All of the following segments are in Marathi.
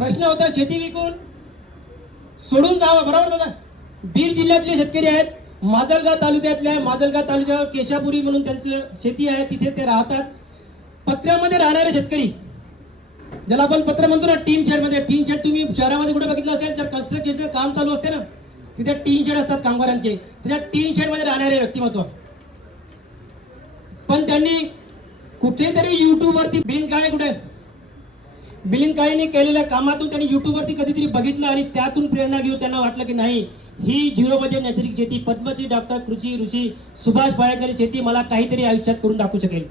प्रश्न होता शेती विकून सोडून जावं, बरोबर दादा? बीड जिल्ह्यातले शेतकरी आहेत, माजलगाव तालुक्यात केशापुरी म्हणून त्यांचं शेती आहे, तिथे ते राहतात. पत्र्यामध्ये राहणारे शेतकरी, ज्याला आपण पत्र म्हणतो ना, टीन शेड मध्ये. टीन शेड तुम्ही शहरामध्ये कुठे बघितलं असेल, जर कन्स्ट्रक्शनचं काम चालू असते ना, तिथे टीन शेड असतात कामगारांचे. त्याच्या टीन शेड मध्ये राहणारे व्यक्तिमत्व, पण त्यांनी कुठेतरी युट्यूब वरती बिलिंग काळेने केलेल्या कामातून त्यांनी युट्यूब वरती कधीतरी बघितलं आणि त्यातून प्रेरणा घेऊन त्यांना वाटलं की नाही, ही झिरो बजेट नैसर्गिक शेती, पद्मश्री डॉक्टर कृषी ऋषी सुभाष पाळेकर शेती मला काहीतरी आयुष्यात करून दाखवू शकेल.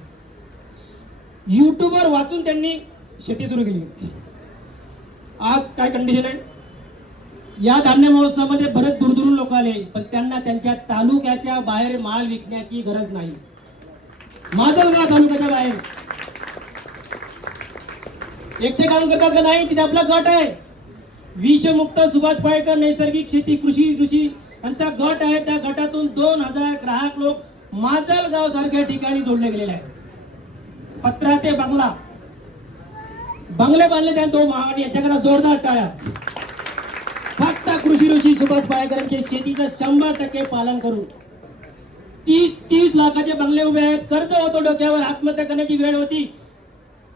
युट्यूबवर वाचून त्यांनी शेती सुरू केली. आज काय कंडिशन आहे, या धान्य महोत्सवामध्ये बरेच दूरदूरून लोक आले, पण त्यांना त्यांच्या तालुक्याच्या बाहेर माल विकण्याची गरज नाही. माजलगाव तालुक्याच्या बाहेर एकटे काम करतात का नाही, तिथे आपला गट आहे, विषमुक्त सुभाष पाळेकर नैसर्गिक शेती कृषी ऋषी यांचा गट आहे. त्या गटातून 2000 ग्राहक लोक माजलगाव सारख्या ठिकाणी जोडले गेलेले आहेत. पत्रा ते बंगले बांधले त्या 2 आणि याच्याकडे जोरदार टाळ्या. फक्त कृषी ऋषी सुभाष पाळेकरांच्या शेतीचं 100% पालन करून 30 लाखाचे बंगले उभे आहेत. कर्ज होतो डोक्यावर, आत्महत्या करण्याची वेळ होती,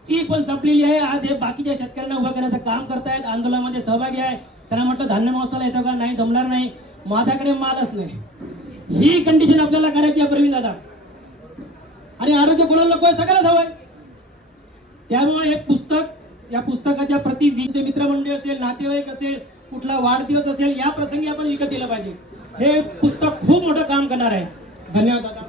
ती पण संपलेली आहे. आज हे बाकीच्या शेतकऱ्यांना उभं करण्याचं काम करतायत, आंदोलनामध्ये सहभागी आहे. त्यांना म्हटलं धान्य महोत्सवाला येतो का, नाही जमणार नाही, माझ्याकडे मालच नाही. ही कंडिशन आपल्याला करायची आहे प्रवीण दादा. आणि आरोग्य कोणाला नको आहे, सगळ्याच हवंय. त्यामुळे हे पुस्तक, या पुस्तकाच्या प्रति मित्रमंडळी असेल, नातेवाईक असेल, कुठला वाढदिवस असेल, या प्रसंगी आपण विकत दिलं पाहिजे. हे पुस्तक खूप मोठं काम करणार आहे. धन्यवाद दादा.